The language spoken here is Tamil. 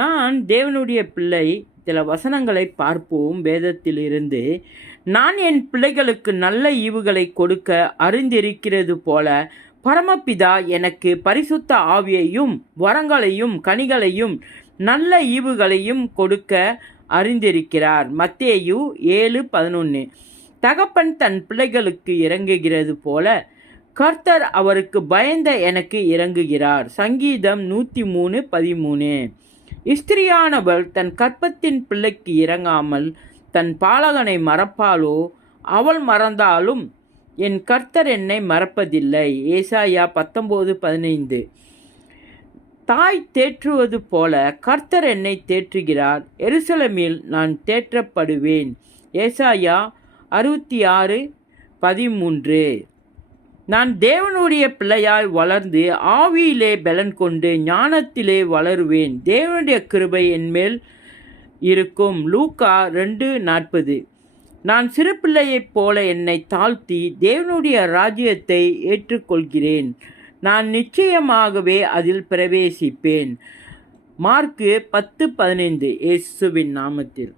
நான் தேவனுடைய பிள்ளை. சில வசனங்களை பார்ப்போம் வேதத்திலிருந்து. நான் என் பிள்ளைகளுக்கு நல்ல ஈவுகளை கொடுக்க அறிந்திருக்கிறது போல பரமபிதா எனக்கு பரிசுத்த ஆவியையும் வரங்களையும் கனிகளையும் நல்ல ஈவுகளையும் கொடுக்க அறிந்திருக்கிறார். மத்தேயு 7:11. தகப்பன் தன் பிள்ளைகளுக்கு இறங்குகிறது போல கர்த்தர் அவருக்கு பயந்த எனக்கு இறங்குகிறார். சங்கீதம் 103:13. ஸ்திரியானவள் தன் கற்பத்தின் பிள்ளைக்கு இறங்காமல் தன் பாலகனை மறப்பாளோ? அவள் மறந்தாலும் என் கர்த்தர் என்னை மறப்பதில்லை. ஏசாயா 19:15. தாய் தேற்றுவது போல கர்த்தர் என்னை தேற்றுகிறார். எருசலேமில் நான் தேற்றப்படுவேன். ஏசாயா 66:13. நான் தேவனுடைய பிள்ளையாய் வளர்ந்து ஆவியிலே பலன் கொண்டு ஞானத்திலே வளருவேன். தேவனுடைய கிருபை என்மேல் இருக்கும். லூக்கா 2:40. நான் சிறு பிள்ளையைப் போல என்னை தாழ்த்தி தேவனுடைய ராஜ்யத்தை ஏற்றுக்கொள்கிறேன். நான் நிச்சயமாகவே அதில் பிரவேசிப்பேன். மார்க்கு 10:15. இயேசுவின் நாமத்தில்.